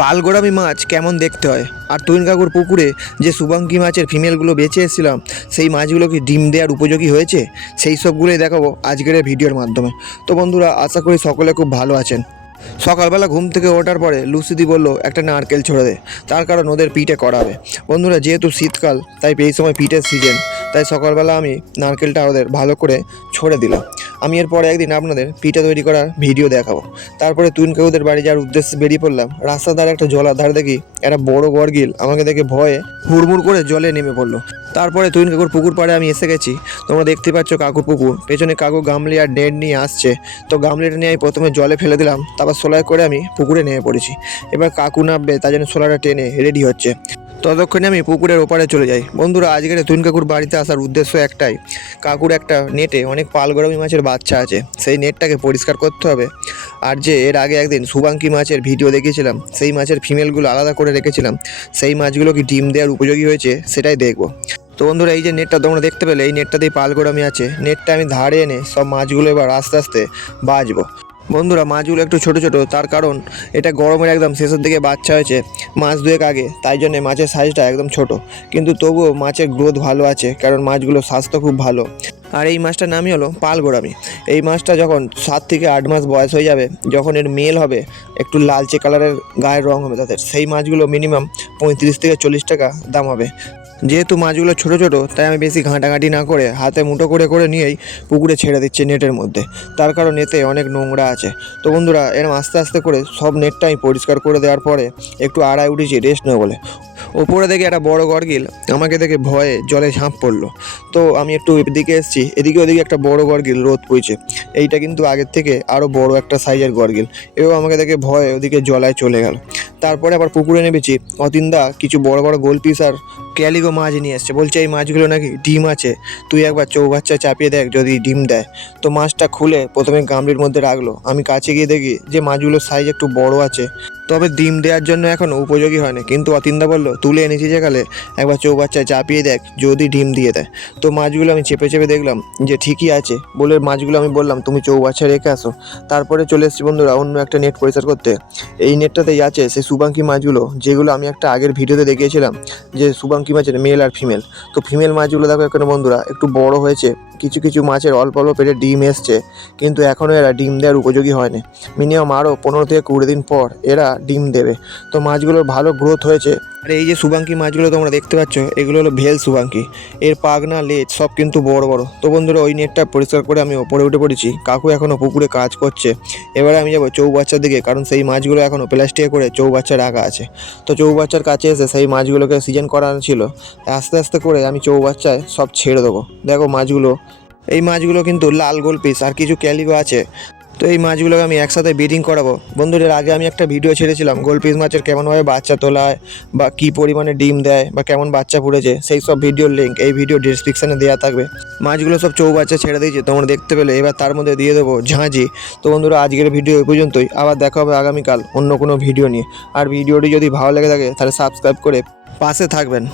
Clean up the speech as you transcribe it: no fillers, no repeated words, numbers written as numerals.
পালগোড়ামি মাছ কেমন দেখতে হয়, আর তুহিন কাকুর পুকুরে যে শুভাঙ্কি মাছের ফিমেলগুলো বেঁচে এসেছিলাম সেই মাছগুলো কি ডিম দেওয়ার উপযোগী হয়েছে, সেই সবগুলোই দেখাবো আজকের এই ভিডিওর মাধ্যমে। তো বন্ধুরা, আশা করি সকলে খুব ভালো আছেন। সকালবেলা ঘুম থেকে ওঠার পরে লুসিদি বলল একটা নারকেল ছড়ে দে, তার কারণ ওদের পিঠে করাবে। বন্ধুরা, যেহেতু শীতকাল তাই এই সময় পিঠের সিজন, তাই সকালবেলা আমি নারকেলটা ওদের ভালো করে ছড়ে দিলাম। আমি এরপরে একদিন আপনাদের পিঠে তৈরি করার ভিডিও দেখাবো। তারপরে তুহিন কাকুদের বাড়ি যাওয়ার উদ্দেশ্যে বেরিয়ে পড়লাম। রাস্তার ধারে একটা জলার ধারে দেখি একটা বড় গরগিল আমাকে দেখে ভয়ে হুড়মুড় করে জলে নেমে পড়লো। তারপরে তুহিন কাকুর পুকুর পাড়ে আমি এসে গেছি। তোমরা দেখতে পাচ্ছ কাকুর পুকুর, পেছনে কাকু গামলি আর নেট নিয়ে আসছে। তো গামলিটা নিয়ে আমি প্রথমে জলে ফেলে দিলাম, তারপর সোলায় করে আমি পুকুরে নেমে পড়েছি। এবার কাকু নামবে, তার জন্য সোলাটা টেনে রেডি হচ্ছে। ততক্ষণে আমি পুকুরের ওপারে চলে যাই। বন্ধুরা, আজকের তুহিন কাকুর বাড়িতে আসার উদ্দেশ্য একটাই, কাকুর একটা নেটে অনেক পালগোড়ামি মাছের বাচ্চা আছে, সেই নেটটাকে পরিষ্কার করতে হবে। আর যে এর আগে একদিন শুভাঙ্কি মাছের ভিডিও দেখিয়েছিলাম, সেই মাছের ফিমেলগুলো আলাদা করে রেখেছিলাম, সেই মাছগুলো কি ডিম দেওয়ার উপযোগী হয়েছে সেটাই দেখবো। তো বন্ধুরা, এই যে নেটটা তোমরা দেখতে পেলে, এই নেটটাতেই পালগোড়ামি আছে। নেটটা আমি ধারে এনে সব মাছগুলো এবার আস্তে আস্তে বাছবো। বন্ধুরা, মাছগুলো একটু ছোট ছোট, তার কারণ এটা গরমের একদম শেষের দিকে বাচ্চা হয়েছে মাস দুয়েক আগে, তাই জন্যে মাছের সাইজটা একদম ছোট, কিন্তু তবুও মাছের গ্রোথ ভালো আছে, কারণ মাছগুলোর স্বাস্থ্য খুব ভালো। আর এই মাছটার নামই হলো পালগোড়ামি। এই মাছটা যখন 7 থেকে 8 মাস বয়স হয়ে যাবে, যখন এর মেল হবে, একটু লালচে কালারের গায়ের রং হবে তাদের, সেই মাছগুলো মিনিমাম 35 থেকে 40 টাকা দাম হবে। যেহেতু মাছগুলো ছোটো ছোটো, তাই আমি বেশি ঘাঁটাঘাঁটি না করে হাতে মুঠো করে করে নিয়েই পুকুরে ছেড়ে দিচ্ছি নেটের মধ্যে, তার কারণ এতে অনেক নোংরা আছে। তো বন্ধুরা, এরকম আস্তে আস্তে করে সব নেটটা আমি পরিষ্কার করে দেওয়ার পরে একটু আড়ায় উঠেছি রেস্ট নেবো বলে। ওপরে দেখে একটা বড় গরগিল আমাকে দেখে ভয়ে জলে ঝাঁপ পড়লো। তো আমি একটু এদিকে এসেছি, এদিকে ওদিকে একটা বড় গরগিল রোদ পড়ছে। এইটা কিন্তু আগের থেকে আরও বড় একটা সাইজের গরগিল, এও আমাকে দেখে ভয়ে ওদিকে জলায় চলে গেল। তারপরে আবার পুকুরে নেমেছি। অতীনদা কিছু বড় বড় গোলপিস আর ক্যালিগো মাছ নিয়ে এসছে, বলছে এই মাছগুলো নাকি ডিম আছে, তুই একবার চৌবাচ্চা চাপিয়ে দেখ যদি ডিম দেয়। তো মাছটা খুলে প্রথমে গামলির মধ্যে রাখলো। আমি কাছে গিয়ে দেখি যে মাছগুলোর সাইজ একটু বড় আছে, তবে ডিম দেওয়ার জন্য এখনও উপযোগী হয়নি। কিন্তু অতীনদা বললো তুলে এনেছি যেখানে, একবার চৌবাচ্চায় চাপিয়ে দেখ যদি ডিম দিয়ে দেয়। তো মাছগুলো আমি চেপে চেপে দেখলাম যে ঠিকই আছে, বলে মাছগুলো আমি বললাম তুমি চৌবাচ্চা রেখে আসো। তারপরে চলে এসেছি বন্ধুরা অন্য একটা নেট পরিষ্কার করতে। এই নেটটাতেই আছে সেই শুভাঙ্কি মাছগুলো, যেগুলো আমি একটা আগের ভিডিওতে দেখিয়েছিলাম যে শুভাঙ্কি মাছের মেল আর ফিমেল। তো ফিমেল মাছগুলো দেখো এখানে বন্ধুরা একটু বড় হয়েছে, কিছু কিছু মাছের অল্প অল্প পেটে ডিম এসছে, কিন্তু এখনও এরা ডিম দেওয়ার উপযোগী হয়নি। মিনিমাম আরও 15 থেকে 20 দিন পর এরা ডিম দেবে। তো মাছগুলোর ভালো গ্রোথ হয়েছে। আর এই যে শুভাঙ্কি মাছগুলো তোমরা দেখতে পাচ্ছ, এগুলো হলো ভেল শুভাঙ্কি, এর পাগনা লেজ সব কিন্তু বড় বড়। তো বন্ধুরা, ওই নেটটা পরিষ্কার করে আমি ওপরে উঠে পড়েছি। কাকু এখনও পুকুরে কাজ করছে। এবারে আমি যাবো চৌবাচ্চার দিকে, কারণ সেই মাছগুলো এখনও প্লাস্টিকে করে চৌবাচ্চা রাখা আছে। তো চৌবাচ্চার কাছে এসে সেই মাছগুলোকে সিজন করানো ছিল, আস্তে আস্তে করে আমি চৌবাচ্চায় সব ছেড়ে দেবো। দেখো মাছগুলো, এই মাছগুলো কিন্তু লাল গোল পিস আর কিছু ক্যালিগো আছে। তো এই মাছগুলোকে আমি একসাথে ব্রিডিং করাবো। বন্ধুদের, আগে আমি একটা ভিডিও ছেড়েছিলাম গোলপিস মাছের কেমনভাবে বাচ্চা তোলা হয়, বা কী পরিমাণে ডিম দেয়, বা কেমন বাচ্চা ফুটেছে, সেই সব ভিডিওর লিঙ্ক এই ভিডিও ডিসক্রিপশানে দেওয়া থাকবে। মাছগুলো সব চৌবাচ্চা ছেড়ে দিয়েছে তোমরা দেখতে পেলে, এবার তার মধ্যে দিয়ে দেবো ঝাঁঝি। তো বন্ধুরা, আজকের ভিডিও এই পর্যন্তই, আবার দেখা হবে আগামীকাল অন্য কোনো ভিডিও নিয়ে। আর ভিডিওটি যদি ভালো লেগে থাকে তাহলে সাবস্ক্রাইব করে পাশে থাকবেন।